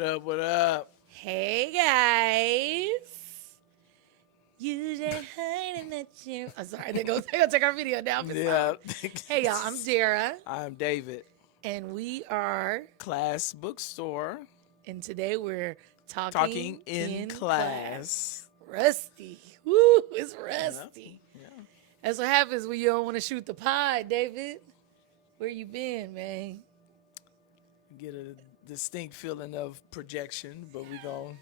What up? What up? Hey guys. You just hiding that you. I'm sorry, they gonna take our video down for Yeah. song. Hey y'all, I'm Dara, I'm David. and we are, Class bookstore. and today we're Talking talking in class. Rusty. Woo, it's rusty. Yeah. That's what happens when you don't want to shoot the pod, David. Where you been, man? Get a distinct feeling of projection, but we gonna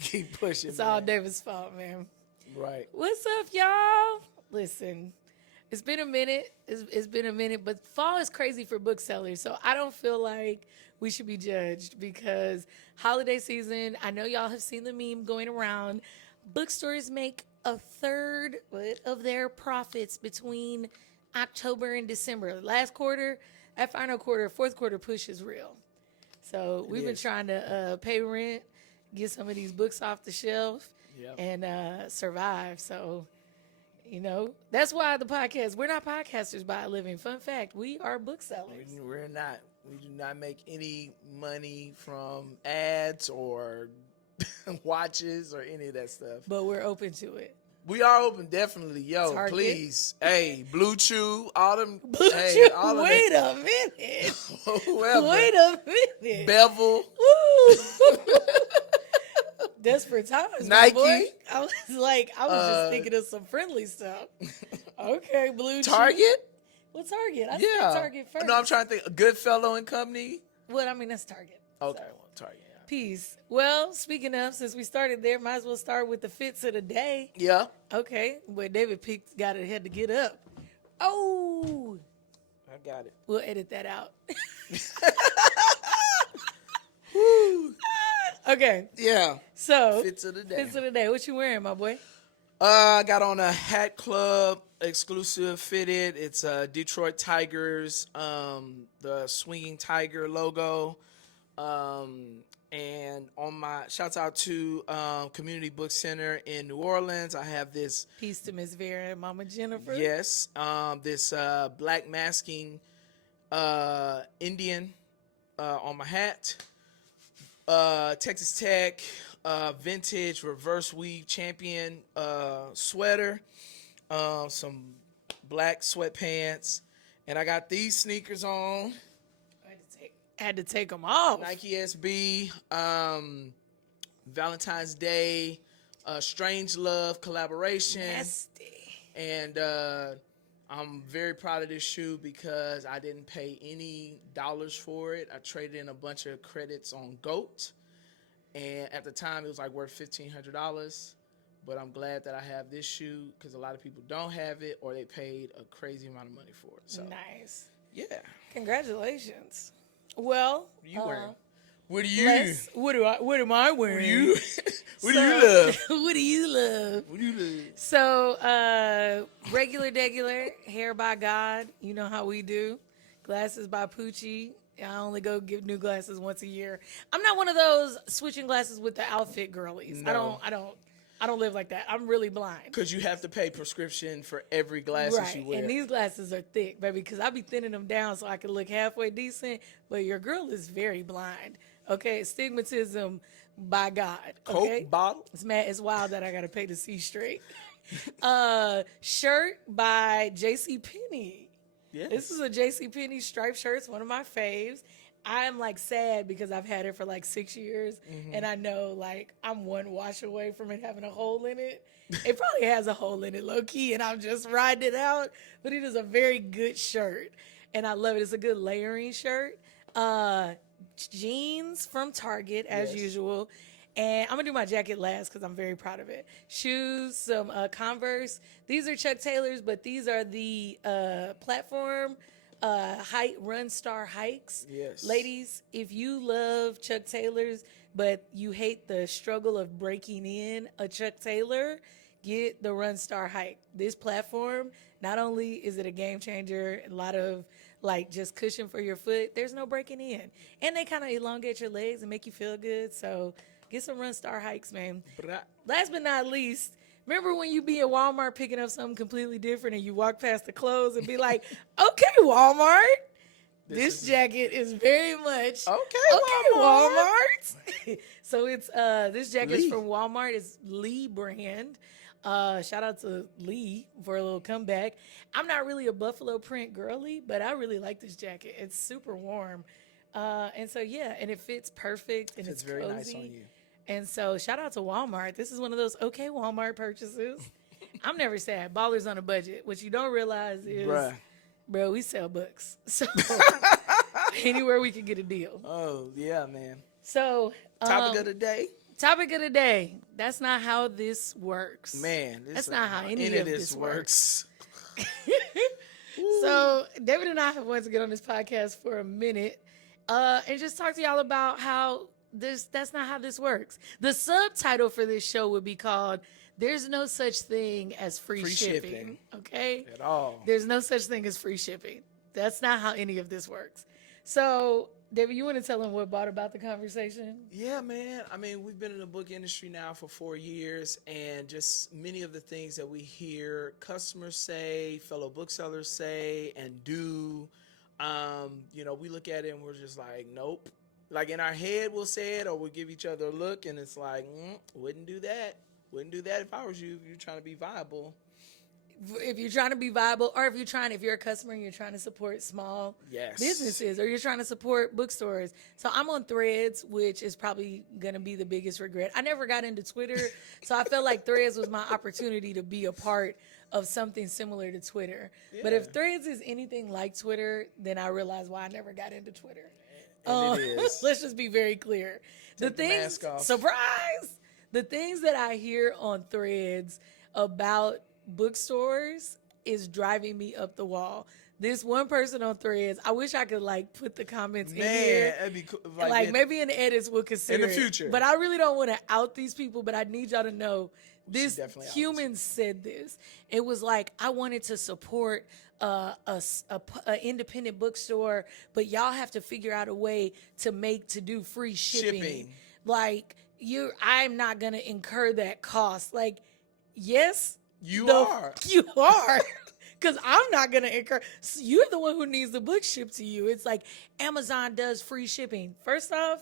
keep pushing. It's all man. David's fault, man. Right. What's up, y'all? Listen, it's been a minute. It's been a minute, but fall is crazy for booksellers. So I don't feel like we should be judged because holiday season, I know y'all have seen the meme going around. Bookstores make a third of their profits between October and December. Last quarter, that final quarter, fourth quarter push is real. So we've been is. trying to pay rent, get some of these books off the shelf, Yep. and survive. So, that's why the podcast, we're not podcasters by a living. Fun fact, we are booksellers. We're not. We do not make any money from ads or watches or any of that stuff. But we're open to it. We are open, definitely. Yo, Target. please. Hey, Blue Chew, all them. Blue hey, Chew, all of wait that. a minute. Whoever. Wait a minute. Bevel. Woo. Desperate times, Nike. my boy. I was just thinking of some friendly stuff. Okay, Blue Chew. Target? Well, Target. I Yeah. said Target first. No, I'm trying to think. Goodfellow and Company. Well, I mean, that's Target. Okay, So. well, Target. Peace. Well, speaking of, since we started there, might as well start with the fits of the day. Yeah. Okay, where David picked, had to get up. Oh, I got it. we'll edit that out. Woo. Okay, Yeah. so Fits of the day. fits of the day. What you wearing, my boy? I got on a Hat Club exclusive fitted. It's Detroit Tigers, the swinging tiger logo. And on my shouts out to Community Book Center in New Orleans. I have this Peace to Miss Vera and Mama Jennifer. yes, this black masking Indian on my hat. Texas Tech vintage reverse weave champion sweater, some black sweatpants, and I got these sneakers on. Had to take them off. Nike SB, Valentine's Day, Strange Love collaboration. Nasty. And I'm very proud of this shoe because I didn't pay any dollars for it. I traded in a bunch of credits on GOAT. And at the time, it was like worth $1,500. But I'm glad that I have this shoe because a lot of people don't have it or they paid a crazy amount of money for it. So, Nice. yeah. Congratulations. Well, What are you wearing? What do you? What am I wearing? What do you? What do you love? What do you love? What do you love? So, regular, hair by God. You know how we do. Glasses by Poochie. I only go get new glasses once a year. I'm not one of those switching glasses with the outfit girlies. No. I don't live like that. I'm really blind. Because you have to pay prescription for every glasses Right, you wear. and these glasses are thick, baby, because I be thinning them down so I can look halfway decent. But your girl is very blind. Okay, stigmatism by God. Okay, Coke bottle. It's wild that I gotta pay to see straight. Shirt by JCPenney. Yes. This is a JCPenney striped shirt. It's one of my faves. I'm like sad because I've had it for like 6 years, and I know like I'm one wash away from it having a hole in it. It probably has a hole in it, low key, and I'm just riding it out. But it is a very good shirt, and I love it. It's a good layering shirt. Jeans from Target as Yes. usual. And I'm gonna do my jacket last because I'm very proud of it. Shoes, some Converse. These are Chuck Taylors, but these are the platform height run star hikes. Yes. Ladies, if you love Chuck Taylors, but you hate the struggle of breaking in a Chuck Taylor, get the Run Star hike. This platform, not only is it a game changer, a lot of like just cushion for your foot, there's no breaking in. And they kind of elongate your legs and make you feel good. So get some Run Star hikes, man. Last but not least, remember when you be at Walmart picking up something completely different and you walk past the clothes and be like, okay, Walmart, This jacket is very much okay, Walmart. So it's this jacket is Lee. from Walmart. It's Lee brand. Shout out to Lee for a little comeback. I'm not really a buffalo print girly, but I really like this jacket. It's super warm. And so yeah, and it fits perfect and it's very cozy. nice on you. And so shout out to Walmart. This is one of those okay Walmart purchases. I'm never sad. Ballers on a budget. What you don't realize is, bro, we sell books. So anywhere we can get a deal. Oh yeah, man. So Topic of the day. Topic of the day. That's not how this works. Man, that's not how any of this works. So David and I have wanted to get on this podcast for a minute and just talk to y'all about how that's not how this works. The subtitle for this show would be called "There's no such thing as free shipping." Okay? At all. There's no such thing as free shipping. That's not how any of this works. So, David, you want to tell them what brought about the conversation? Yeah, man. I mean, we've been in the book industry now for 4 years, and just many of the things that we hear customers say, fellow booksellers say, and do, we look at it and we're just like, nope. Like in our head, we'll say it, or we'll give each other a look, and it's like, wouldn't do that. Wouldn't do that if I was you. If you're trying to be viable. If you're trying to be viable, or if you're a customer and you're trying to support small businesses, or you're trying to support bookstores. So I'm on Threads, which is probably going to be the biggest regret. I never got into Twitter, so I felt like Threads was my opportunity to be a part of something similar to Twitter. Yeah. But if Threads is anything like Twitter, then I realize why I never got into Twitter. And it is. Let's just be very clear. Take the mask off. Surprise! The things that I hear on Threads about bookstores is driving me up the wall. This one person on Threads, I wish I could put the comments in here. That'd be cool. Maybe in the edits we'll consider in the future. But I really don't want to out these people, but I need y'all to know this human said this. It was like, I wanted to support a independent bookstore, but y'all have to figure out a way to do free shipping. I'm not gonna incur that cost. Yes, you are. You are. Because I'm not going to incur. You're the one who needs the book shipped to you. It's like Amazon does free shipping. First off,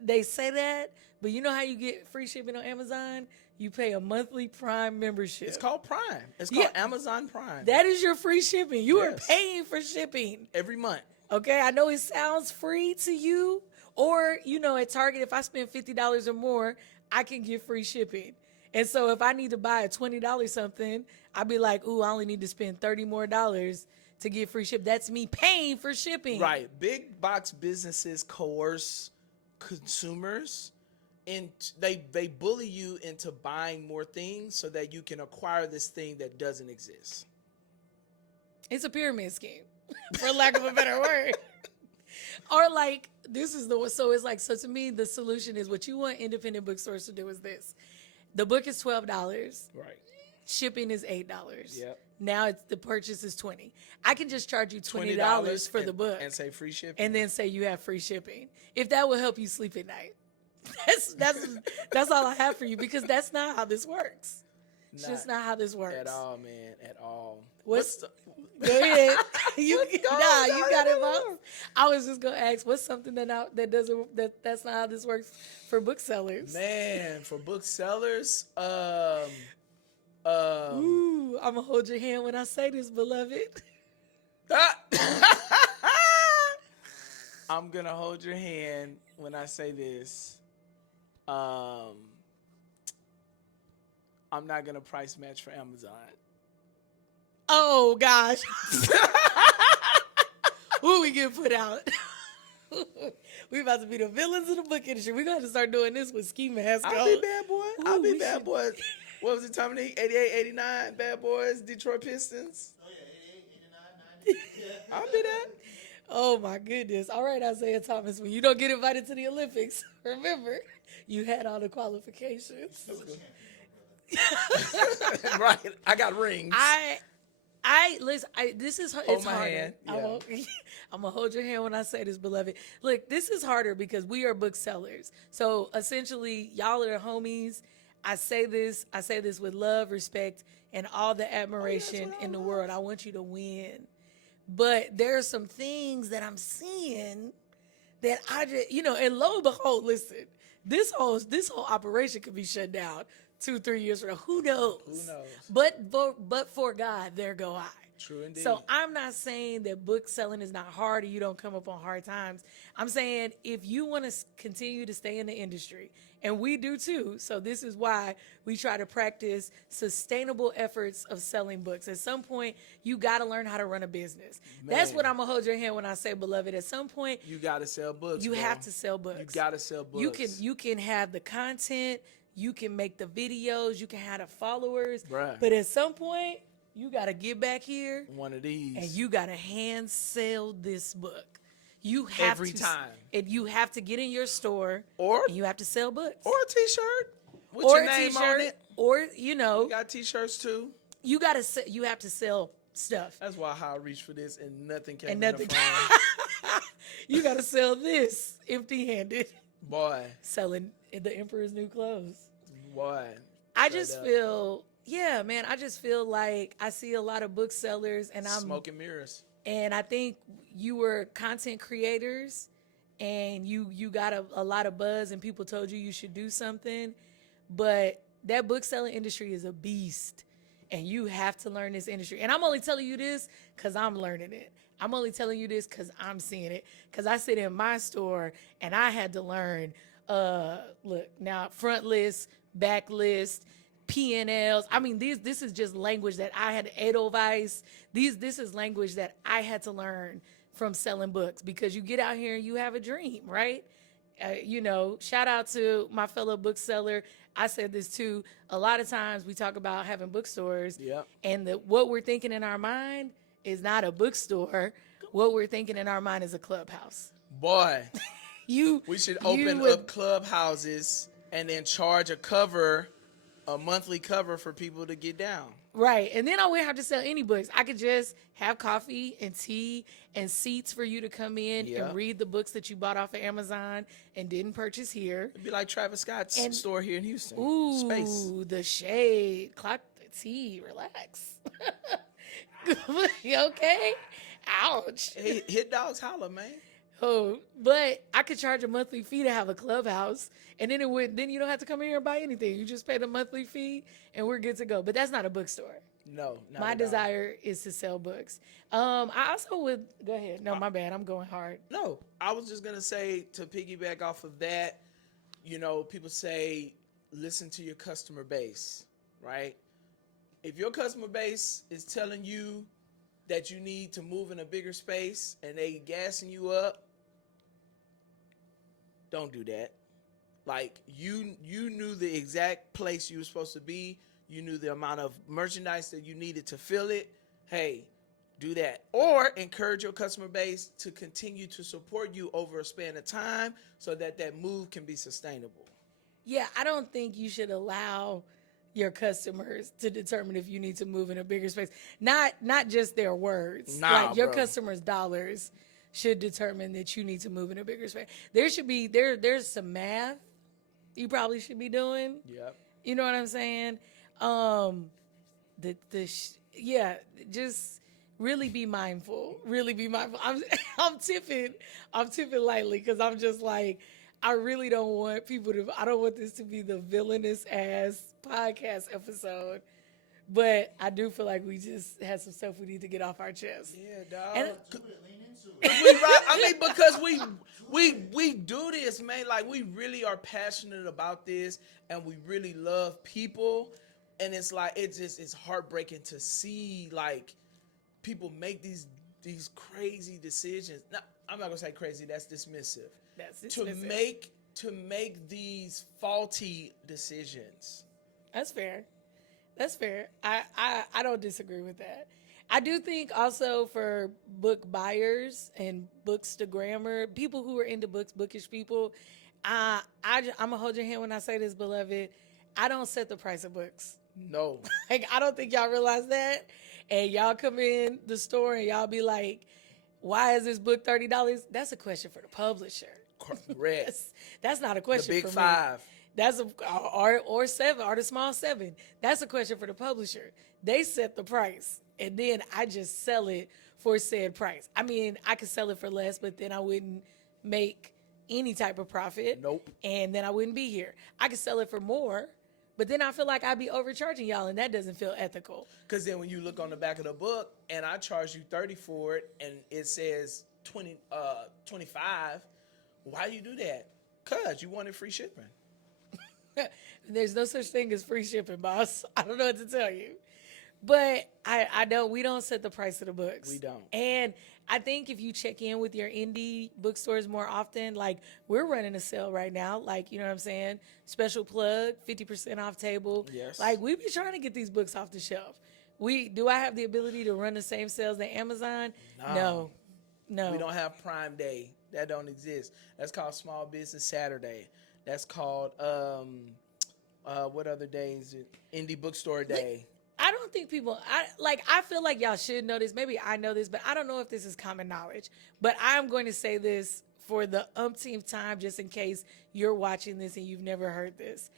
they say that, but you know how you get free shipping on Amazon? You pay a monthly Prime membership. It's called Prime. It's called Amazon Prime. That is your free shipping. You are paying for shipping. Every month. Okay, I know it sounds free to you. Or, at Target, if I spend $50 or more, I can get free shipping. And so if I need to buy a $20 something, I'd be like, ooh, I only need to spend $30 more to get free ship. That's me paying for shipping. Right. Big box businesses coerce consumers, and they bully you into buying more things so that you can acquire this thing that doesn't exist. It's a pyramid scheme, for lack of a better word. Or this is the one. So it's so to me, the solution is what you want independent bookstores to do is this. The book is $12. Right. Shipping is $8. Yep. Now the purchase is $20. I can just charge you $20 for the book and say free shipping, and then say you have free shipping. If that will help you sleep at night, that's all I have for you, because that's not how this works. It's just not how this works at all, man. At all. Go ahead. You got it, Bob. I was just gonna ask, what's something that's not how this works for booksellers? Man, for booksellers, ooh, I'm gonna hold your hand when I say this, beloved. I'm gonna hold your hand when I say this. I'm not gonna price match for Amazon. Oh gosh. Who we get put out? We about to be the villains of the book industry. We're going to start doing this with ski mask on. I'll be bad boy. I'll be bad boy. What was it, Tominique? 88, 89, Bad Boys, Detroit Pistons. Oh, yeah, 88, 89, 90. I'll be that. Oh, my goodness. All right, Isaiah Thomas, when you don't get invited to the Olympics, remember, you had all the qualifications. Right. I got rings. Listen, this is, Hold it's my harder. hand. Yeah. I'm going to hold your hand when I say this, beloved. Look, this is harder because we are booksellers. So essentially, y'all are the homies. I say this with love, respect, and all the admiration in the world. I want you to win. But there are some things that I'm seeing that I just, and lo and behold, listen, this whole operation could be shut down 2-3 years from now. Who knows? Who knows? But for God, there go I. True indeed. So I'm not saying that book selling is not hard or you don't come up on hard times. I'm saying if you want to continue to stay in the industry, and we do too, so this is why we try to practice sustainable efforts of selling books. At some point, you got to learn how to run a business. That's what I'm going to hold your hand when I say, beloved. At some point, you got to sell books. You bro. have to sell books. You got to sell books. You can have the content, you can make the videos, you can have the followers. Bruh. But at some point, you got to get back here. One of these. And you got to hand sell this book. You have every time. And you have to get in your store. Or and you have to sell books. Or a t-shirt. With or your a name t-shirt. on it. Or, We got t-shirts too. You have to sell stuff. That's why I reached for this and nothing came And in nothing. the frame. You got to sell this empty-handed. Boy. Selling the Emperor's New Clothes. Boy. I just feel, man, I just feel like I see a lot of booksellers and I'm smoke and mirrors. And I think you were content creators and you got a lot of buzz and people told you should do something. But that book selling industry is a beast and you have to learn this industry. And I'm only telling you this because I'm learning it. I'm only telling you this because I'm seeing it. Because I sit in my store and I had to learn, look, now front list, back list, P&Ls. I mean, this is just language that I had, Edelweiss. This is language that I had to learn from selling books because you get out here and you have a dream, right? Shout out to my fellow bookseller. I said this too. A lot of times we talk about having bookstores, and what we're thinking in our mind is not a bookstore. What we're thinking in our mind is a clubhouse. Boy, we should open up clubhouses and then charge a monthly cover for people to get down. Right. And then I wouldn't have to sell any books. I could just have coffee and tea and seats for you to come in and read the books that you bought off of Amazon and didn't purchase here. It'd be like Travis Scott's store here in Houston. Ooh, Space. The shade. Clock the tea. Relax. You okay? Ouch. Hey, hit dogs holler, man. Oh, but I could charge a monthly fee to have a clubhouse, and then then you don't have to come here and buy anything. You just pay the monthly fee, and we're good to go. But that's not a bookstore. No, not my at desire is to sell books. I also would go ahead. No, my bad. I'm going hard. No, I was just gonna say to piggyback off of that. People say listen to your customer base, right? If your customer base is telling you that you need to move in a bigger space and they gassing you up, don't do that. Like you knew the exact place you were supposed to be. You knew the amount of merchandise that you needed to fill it. Hey, do that. Or encourage your customer base to continue to support you over a span of time so that move can be sustainable. Yeah, I don't think you should allow your customers to determine if you need to move in a bigger space. Not just their words. Nah, like your bro. customers' dollars should determine that you need to move in a bigger space. There should be there's some math you probably should be doing. Yep. You know what I'm saying? Just really be mindful. Really be mindful. I'm tipping lightly because I'm just like, I really don't want I don't want this to be the villainous ass podcast episode. But I do feel like we just had some stuff we need to get off our chest. Yeah, dog. And- Because we do this, man. Like we really are passionate about this, and we really love people. And it's like it's heartbreaking to see like people make these crazy decisions. Now, I'm not gonna say crazy. That's dismissive. To make these faulty decisions. That's fair. I don't disagree with that. I do think also for book buyers and bookstagrammers, people who are into books, bookish people, I'm going to hold your hand when I say this, beloved. I don't set the price of books. No. Like, I don't think y'all realize that. And y'all come in the store and y'all be like, why is this book $30? That's a question for the publisher. Correct. That's not a question the for big me. five. That's or seven, or the small seven. That's a question for the publisher. They set the price, and then I just sell it for said price. I mean, I could sell it for less, but then I wouldn't make any type of profit. Nope. And then I wouldn't be here. I could sell it for more, but then I feel like I'd be overcharging y'all, and that doesn't feel ethical. Because then when you look on the back of the book and I charge you 30 for it and it says 25, why you do that? Because you wanted free shipping. There's no such thing as free shipping, boss. I don't know what to tell you. But we don't set the price of the books. We don't. And I think if you check in with your indie bookstores more often, like we're running a sale right now, like, you know what I'm saying? Special plug, 50% off table. Yes. Like we be trying to get these books off the shelf. Do I have the ability to run the same sales that Amazon? No. We don't have Prime Day. That don't exist. That's called Small Business Saturday. That's called what other day is it? Indie Bookstore Day. I don't think I feel like y'all should know this. Maybe I know this, but I don't know if this is common knowledge. But I'm going to say this for the umpteenth time, just in case you're watching this and you've never heard this.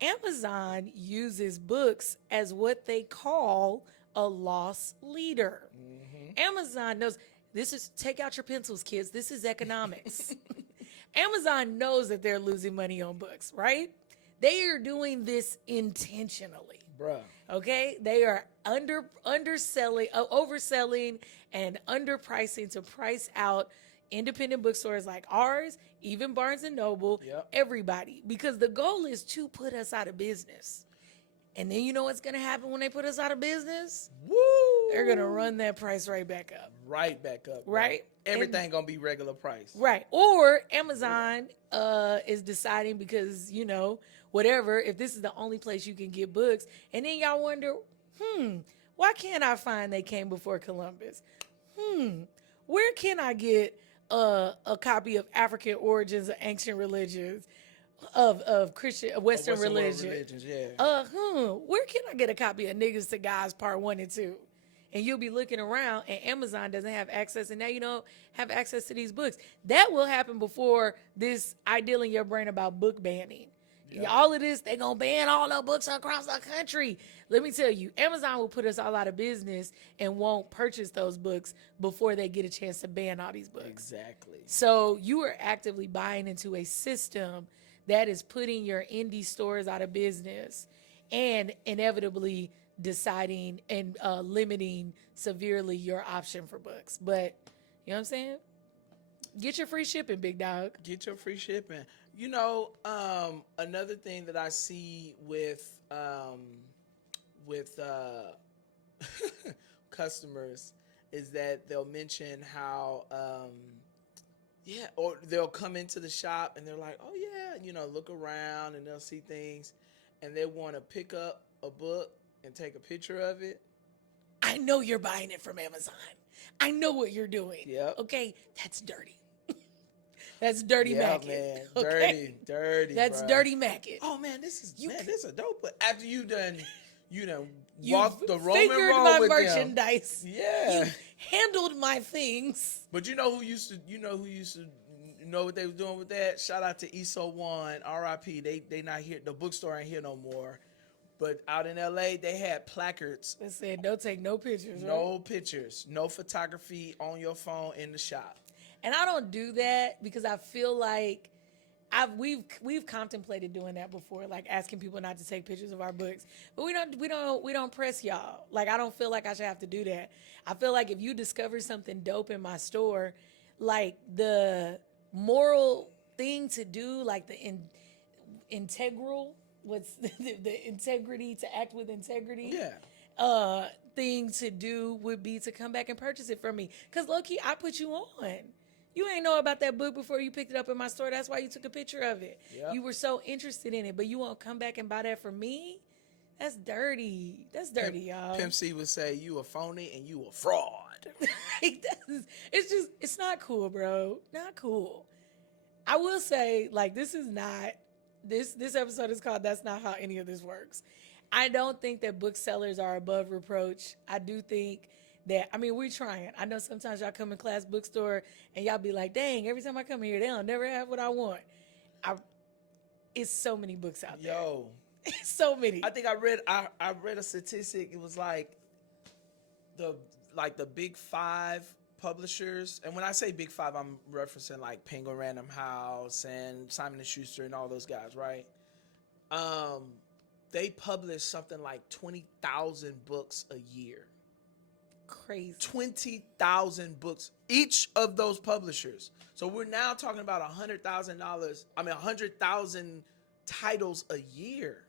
Amazon uses books as what they call a loss leader. Mm-hmm. Amazon knows take out your pencils, kids. This is economics. Amazon knows that they're losing money on books, right? They are doing this intentionally. Bruh. Okay? They are overselling and underpricing to price out independent bookstores like ours, even Barnes & Noble, everybody. Because the goal is to put us out of business. And then you know what's going to happen when they put us out of business? Woo! They're going to run that price right back up. Right back up. Right? Everything going to be regular price. Right. Or Amazon is deciding because, you know, whatever, if this is the only place you can get books. And then y'all wonder, why can't I find They Came Before Columbus? Where can I get a copy of African Origins of Ancient Religions? Of Christian Western religions, yeah. Where can I get a copy of Niggas to Guys Part 1 and 2? And you'll be looking around and Amazon doesn't have access, and now you don't have access to these books. That will happen before this ideal in your brain about book banning. Yep. All of this, they're going to ban all the books across the country. Let me tell you, Amazon will put us all out of business and won't purchase those books before they get a chance to ban all these books. Exactly. So you are actively buying into a system that is putting your indie stores out of business and inevitably deciding and limiting severely your option for books. But, you know what I'm saying? Get your free shipping, big dog. Get your free shipping. You know, another thing that I see with customers is that they'll mention how or they'll come into the shop and they're like, oh yeah, you know, look around and they'll see things and they want to pick up a book and take a picture of it. I know you're buying it from Amazon. I know what you're doing. Yep. Okay, that's dirty. That's dirty macking. Man. Okay? Dirty. That's bro. Dirty macking. Oh man, this is a dope. But after you done walked the Roman figured road my with merchandise. them. Yeah. You handled my things. But you know who used to know what they was doing with that? Shout out to ESO One, RIP. They not here. The bookstore ain't here no more. But out in LA, they had placards. They said, don't take no pictures. No right? pictures. No photography on your phone in the shop. And I don't do that because I feel like we've contemplated doing that before, like asking people not to take pictures of our books. But we don't press y'all. Like I don't feel like I should have to do that. I feel like if you discover something dope in my store, like the moral thing to do, like the integral, what's the integrity, to act with integrity. Yeah. Thing to do would be to come back and purchase it from me. Because low-key, I put you on. You ain't know about that book before you picked it up in my store. That's why you took a picture of it. Yep. You were so interested in it, but you won't come back and buy that from me? That's dirty. That's dirty, y'all. Pimp C would say you a phony and you a fraud. It's not cool, bro. Not cool. I will say, like, this episode is called That's Not How Any of This Works. I don't think that booksellers are above reproach. I do think that, we're trying. I know sometimes y'all come in Class Bookstore and y'all be like, dang, every time I come here, they don't never have what I want. It's so many books out there. Yo. It's so many. I think I read a statistic. It was like the like the big five publishers, and when I say big five, I'm referencing like Penguin Random House and Simon and Schuster and all those guys, right? They publish something like 20,000 books a year. Crazy. 20,000 books, each of those publishers. So we're now talking about $100,000 titles a year.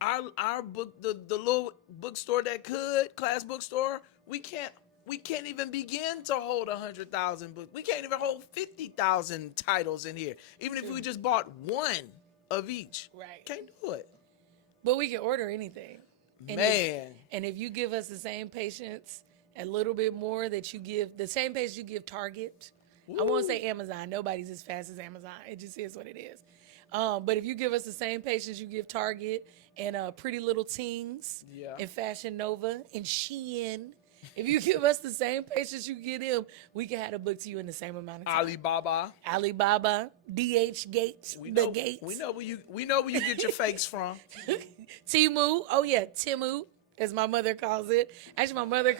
Our book, the little bookstore that could, Class Bookstore, we can't even begin to hold 100,000 books. We can't even hold 50,000 titles in here. Even if we just bought one of each. Right. Can't do it. But we can order anything. And if you give us the same patience, a little bit more that you give, the same patience you give Target, I won't say Amazon. Nobody's as fast as Amazon. It just is what it is. But if you give us the same patience you give Target and Pretty Little Things and Fashion Nova and Shein, if you give us the same patience you give them, we can have a book to you in the same amount of time. Alibaba, DH Gates, Gates. We know where you get your fakes from. Timu, oh yeah, Timu, as my mother calls it. Actually, my mother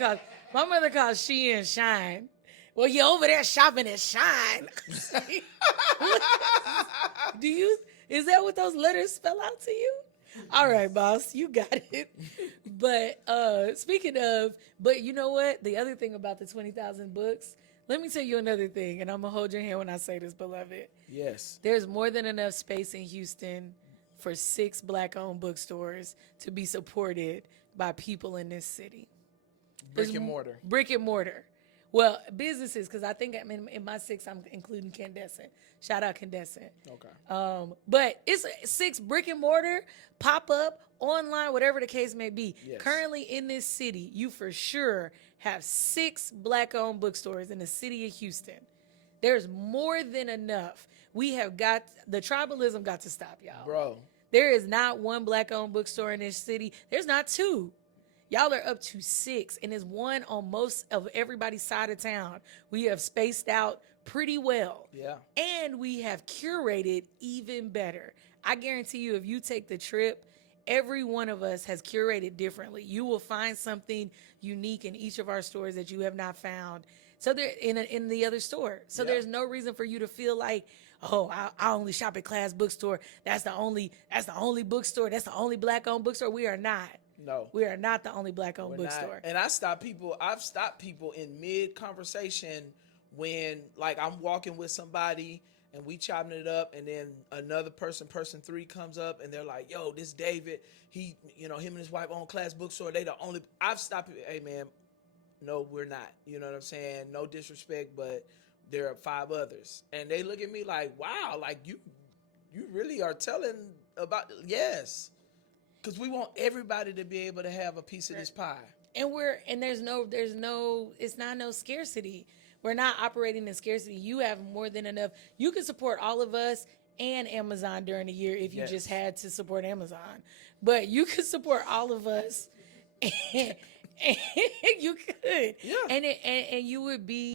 calls Shein Shine. Well, you're over there shopping at Shine. Is that what those letters spell out to you? All right, boss, you got it. But speaking of, but you know what? The other thing about the 20,000 books, let me tell you another thing, and I'm going to hold your hand when I say this, beloved. Yes. There's more than enough space in Houston for 6 Black-owned bookstores to be supported by people in this city. Brick and mortar. Brick and mortar. Well, businesses, because I think in my 6, I'm including Candescent. Shout out Candescent. Okay. But it's 6 brick and mortar, pop up, online, whatever the case may be. Yes. Currently in this city, you for sure have 6 Black-owned bookstores in the city of Houston. There's more than enough. The tribalism got to stop, y'all. Bro. There is not one Black-owned bookstore in this city. There's not 2. Y'all are up to 6, and there's one on most of everybody's side of town. We have spaced out pretty well. Yeah. And we have curated even better. I guarantee you, if you take the trip, every one of us has curated differently. You will find something unique in each of our stores that you have not found. So they're in the other store. So there's no reason for you to feel like, oh, I only shop at Class Bookstore. That's the only bookstore. That's the only Black-owned bookstore. We are not. No. We are not the only Black-owned bookstore. And I've stopped people in mid-conversation when, like, I'm walking with somebody and we chopping it up, and then another person 3 comes up and they're like, yo, this David, him and his wife own Class Bookstore. They the only. I've stopped people. Hey, man, no, we're not. You know what I'm saying? No disrespect, but there are 5 others. And they look at me like, wow, like you really are telling about, yes. Because we want everybody to be able to have a piece of this pie. And there's no, it's not no scarcity. We're not operating in scarcity. You have more than enough. You can support all of us and Amazon during the year if you just had to support Amazon. But you could support all of us. And you could. Yeah. And you would be